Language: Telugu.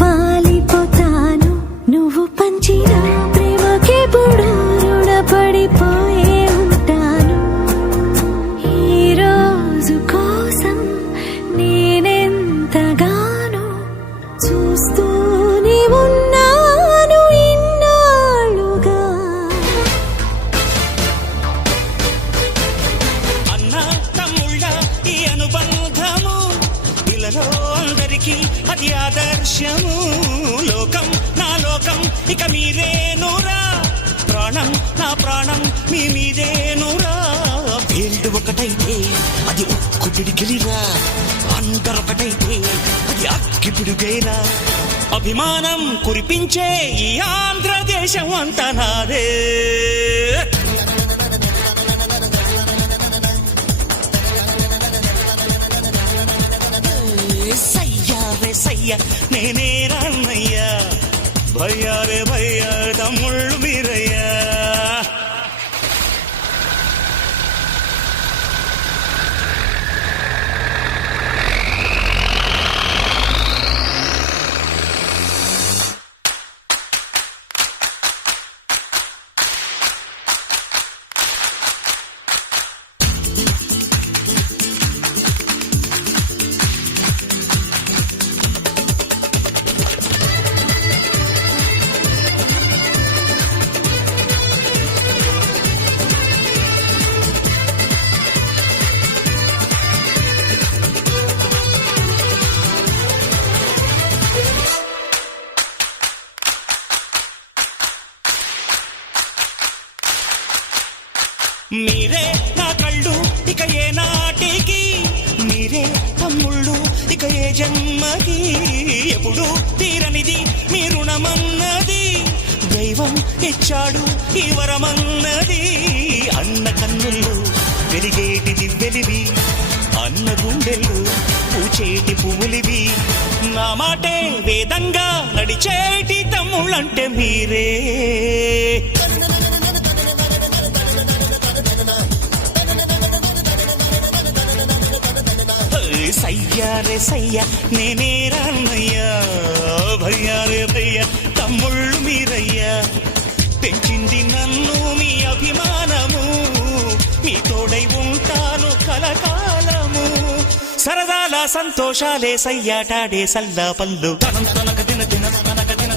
వాలిపోతాను నువ్వు పంచిన ప్రేమకెప్పుడు రుణపడిపోయే ఉంటాను ఈ రోజు కోసం నేనెంతగానో చూస్తూనే ఉన్నాను ఇన్నాళ్ళుగా అన్న తమ్ముళ్ళ ఈ అనుబంధము పిల్లలో అందరికీ అది ఆదర్శము లోకం నా లోకం ఇక మీరేనురా ప్రాణం నా ప్రాణం మీ మీదేనురా వేళ్ళు ఒకటైతే అది ఉక్కు పిడికిలిరా అందరొకటైతే అది అక్కి పిడుగైరా అభిమానం కురిపించే ఈ ఆంధ్రదేశం అంతా నాదే సయ్యా రే సయ్యా నేనే రాన్నయ్యా భయ్యా రే భయ్యా తమ్ముళ్ళు మీరయ్యా మీరే నా కళ్ళు ఇక ఏ నాటికి మీరే తమ్ముళ్ళు ఇక ఏ జన్మకి ఎప్పుడు తీరనిది మీ రుణమన్నది దైవం ఇచ్చాడు ఈ వరమన్నది అన్న కన్నులు వెలిగేటి దివ్వెలివి అన్న గుండెలు పూచేటి పువ్వులివి నా మాటే వేదంగా నడిచేటి తమ్ముళ్ళంటే మీరే సయ్యా రే సయ్యా నేనే రాన్నయ్యా భయ్యా రే భయ్యా తమ్ముళ్ళు మీరయ్యా పెంచింది నన్ను మీ అభిమానము మీ తోడై ఉంటాను కలకాలము సరదాల సంతోషాలే సయ్యాటాడే సల్లా పల్లు తనం తనక దిన దిన తనక దిన